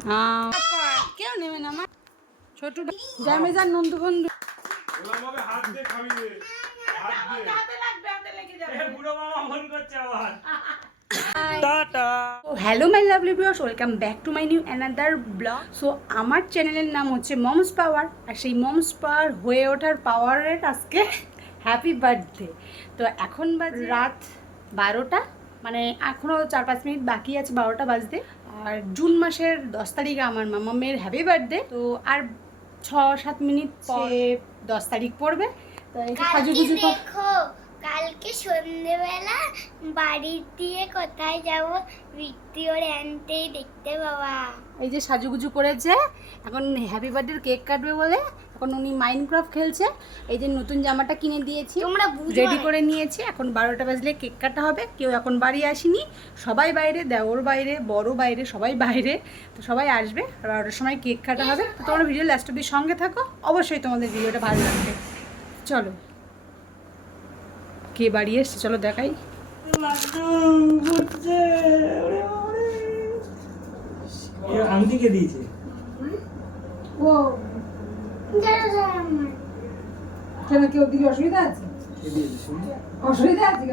কেউ নেবে না আমার ছোট ড্যামেজার নন্দু বন্ধু হাত দিয়ে খাবি রে হাত দিয়ে এ, বুড়ো মামা ফোন করছে আবার। Tata. Hello my lovely viewers welcome back to my new another blog so আমার চ্যানেলের নাম হচ্ছে মমস পাওয়ার আর সেই মমস পাওয়ার হয়ে ওঠার পাওয়ারের আজকে হ্যাপি বার্থডে তো এখন বাজ রাত বারোটা মানে এখনও চার পাঁচ মিনিট বাকি আছে বারোটা বাজতে। আর জুন মাসের দশ তারিখে আমার মামামের হ্যাপি বার্থডে তো আর ছ সাত মিনিট পরে দশ তারিখ পড়বে। তো কালকে সাজুগুজু দেখো কালকে সন্ধেবেলা বাড়ি দিয়ে কোথায় যাব ভিক্টোর আনতেই দেখতে বাবা। এই যে সাজুগুজু করেছে এখন হ্যাপি বার্থডে কেক কাটবে বলে এখন উনি মাইনক্রাফট খেলছে। এই যে নতুন জামাটা কিনে দিয়েছি। রেডি করে নিয়েছি। এখন বারোটা বাজলে কেক কাটা হবে। কেউ এখন বাড়ি আসেনি। সবাই বাইরে দেওর বাইরে বড় বাইরে সবাই বাইরে। তো সবাই আসবে। বারোটার সময় কেক কাটা হবে। তো তোমরা ভিডিও লাস্ট অব্দি সঙ্গে থাকো। অবশ্যই তোমাদের ভিডিওটা ভালো লাগবে। চলো। কে বাড়ি এসছে? চলো দেখাই। দিয়েছে। কেন কেউ দিকে অসুবিধা আছে? অসুবিধা আছে।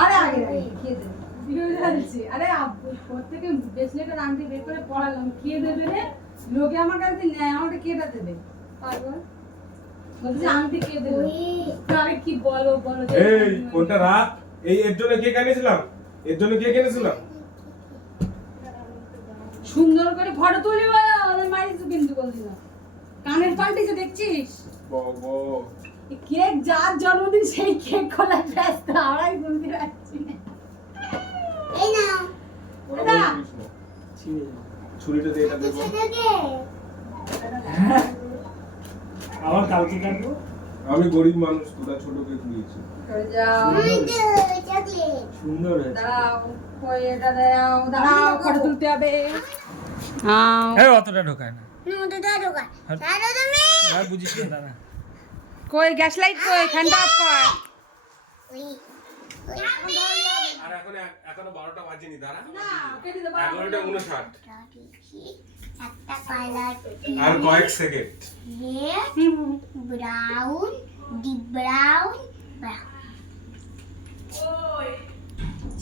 আরে আগে খেয়ে আরে প্রত্যেকে ব্রেসলেটের বের করে পড়ালাম। খেয়ে দেবে রে? লোকে আমার কাছে নেয় আমাকে কেটা দেবে? পাগল। বলছে আংটি কে দেবে? আরে কি বলো বলো। এই কোনটা রাত? এই এর জন্য কে কিনেছিলাম এর জন্য কে কিনেছিলাম সুন্দর করে ফটো তুলি বলো ওদের মারিস কিন্তু বলছি না। কানের পাল্টিছে দেখছিস? কে কেক যার জন্মদিন সেই কেক খোলা ব্যস্ত আমরাই বলতে পারছি না এই নাও, ওটা ছুরিটা দিয়ে এটা দেবো ছেলেকে। আবার কালকে কাটবো আমি গরিব মানুষ তোরা ছোট কেক নিয়েছি করে যাও। ওই তো, চকলেট। সুন্দর হয়েছে। দাঁড়াও কই এটা দাও দাঁড়াও ফটো তুলতে হবে। অতটা ঢোকায় না। নো, তো দাও ঢোকা। দাও তুমি। আর বুঝিস না দাদা কই গ্যাস লাইট কই? ফ্যানটা অফ কর। ওই, ওই। আর এখন এখনও বারোটা বাজেনি দাঁড়া। এগারোটা উনষাট। আর কয়েক second brown deep brown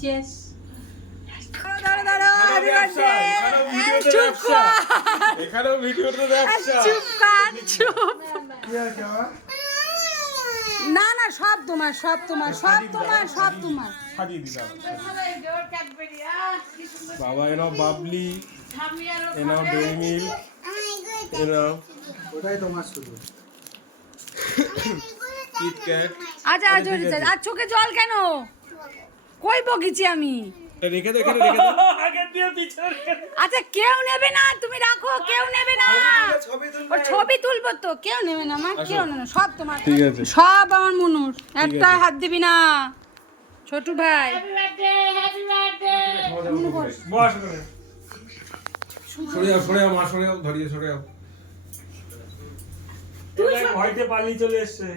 chess এখানেও চুপ কর। চুপ না না সব তোমার সব তোমার সব তোমার সব তোমার। সাজিয়ে দিলাম। বাবা এনাও বাবলি ডেরি ওটাই তোমার শুধু। কিটক্যাট আচ্ছা আচ্ছা আচ্ছা, আর চোখে জল কেন? কই বকিছি আমি? রেখে দে এখানে রেখে দে। আগে দিয়ে পিছনে। আচ্ছা কেউ নেবে না তুমি রাখো কেউ নেবে না। ছবি ওর ছবি তুলবো। তো কেউ নেবে না আমার কেউ নেবে সব তোমার ঠিক আছে। সব আমার মনুর। একটা হাত দিবি না। ছোটু ভাই। সরে যাও সরে যাও মা সরে যাও ধরিয়ে সরে যাও ভয়তে পালিয়ে চলে এসছে।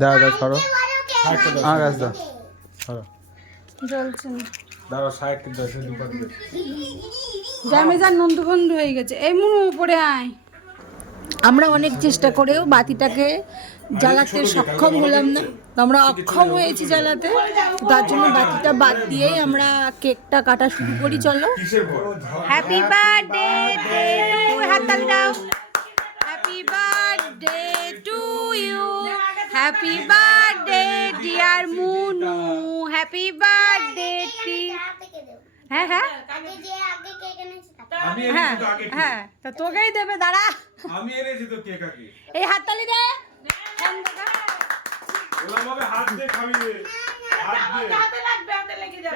দাও দাও সরো। দাও। জ্বলছে দিয়ে। নন্দু বন্ধু হয়ে গেছে। এই মুনু উপরে আয়। আমরা অনেক চেষ্টা করেও বাতিটাকে জ্বালাতে সক্ষম হলাম না। তো আমরা অক্ষম হয়েছি জ্বালাতে। তার জন্য বাতিটা বাদ দিয়েই আমরা কেকটা কাটা শুরু করি চলো। হ্যাপি বার্থডে টু হাততালি দাও। Happy birthday to you happy birthday dear Munu happy birthday হ্যাঁ হ্যাঁ। আমি হ্যাঁ তো আগে হ্যাঁ তো তোকেই দেবে দাঁড়া। আমি এনেছি তো কেক? আগে এই হাততালি দে। ওরমভাবে হাত দিয়ে খাবি রে হাত দিয়ে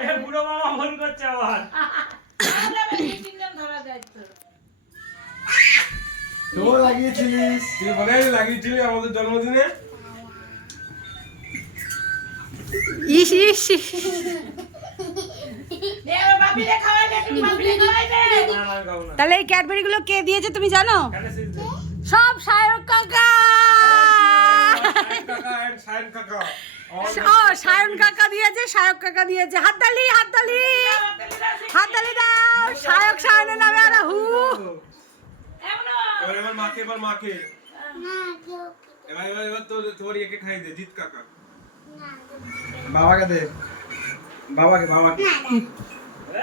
এ, বুড়ো মামা ফোন করছে আবার তোর লাগিয়েছিলিস? তুই লাগিয়েছিলি আমাদের জন্মদিনে? ইস ইস ইস। না না আমি খাব না তাহলে এই ক্যাডবেরি গুলো কে দিয়েছে তুমি জানো? সব সায়ক কাকা! সায়ন কাকা ও সায়ন কাকা দিয়েছে সায়ক কাকা দিয়েছে। হাততালি হাততালি! হাততালি দাও! সায়ক সায়নের নামে আর হু। এবার মাকে এবার মাকে। এবার এবার এবার তোর তোর একে খাই দে জিত কাকা। বাবাকে দে। বাবাকে বাবাকে।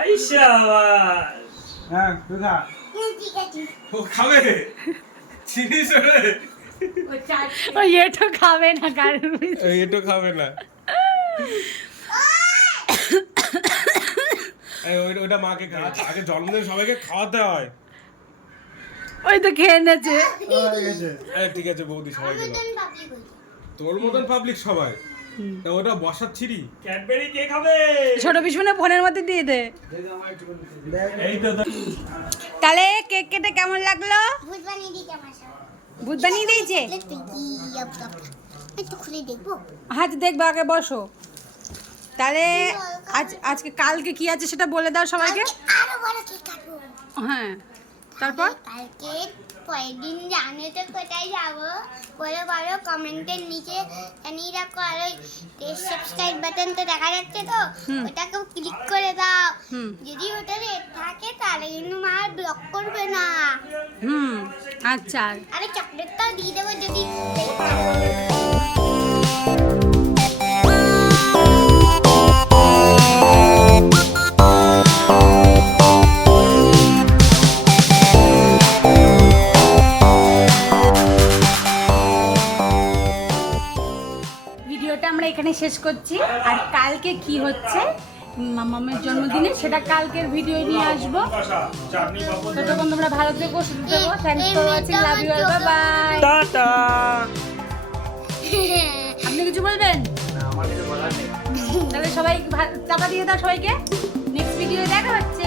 এই শাবাশ। হ্যাঁ তুই খা ও খাবে? চিনিস ওরে? ও এটো খাবে না কারণ এইটা খাবে না। এই ওই- ওইটা মাকে আগে জন্মদিন সবাইকে খাওয়াতে হয়। ওই তো খেয়ে নেছে ঠিক আছে। বৌদি হয়েছে তোর মতন পাবলিক সবাই। তা ওটা বসার ছিরি? ক্যাডবেরি কে খাবে? ছোট ফোনের মধ্যে দিয়ে দে। এই তো তাহলে কেক কেটে কেমন লাগল? ভূত বানিয়ে দিতে আমার সব। ভূত বানিয়ে দিয়েছে? একটু খুলে দেখব। হাত দেখব আগে বসো। তাহলে আজ আজকে কালকে কি আছে সেটা বলে দাও সবাইকে। আরও বড় কেক কাটবো। হ্যাঁ। তারপর? কালকে পরের জানে তো কোথায় যাব? বলো বলো কমেন্টের নিচে জানিয়ে রাখো। আর ওই সাবস্ক্রাইব তো দেখা যাচ্ছে তো ওটাকে ক্লিক করে দাও। যদি ওটা রেড থাকে তাহলে কিন্তু মা ব্লক করবে না। হুম আচ্ছা। আরে চকলেটটাও দিয়ে দেবো যদি। এখানে শেষ করছি। আর কালকে কি হচ্ছে? মামামের জন্মদিনে সেটা কালকের ভিডিও নিয়ে আসব। ততক্ষণ তোমরা ভালো থেকো সুস্থ থেকো। Thanks for watching love you all bye bye tata. আপনি কিছু বলবেন? না আমাদের বলার নেই। তাহলে সবাই চাপা দিয়ে দাও সবাইকে। নেক্সট ভিডিও দেখা হচ্ছে।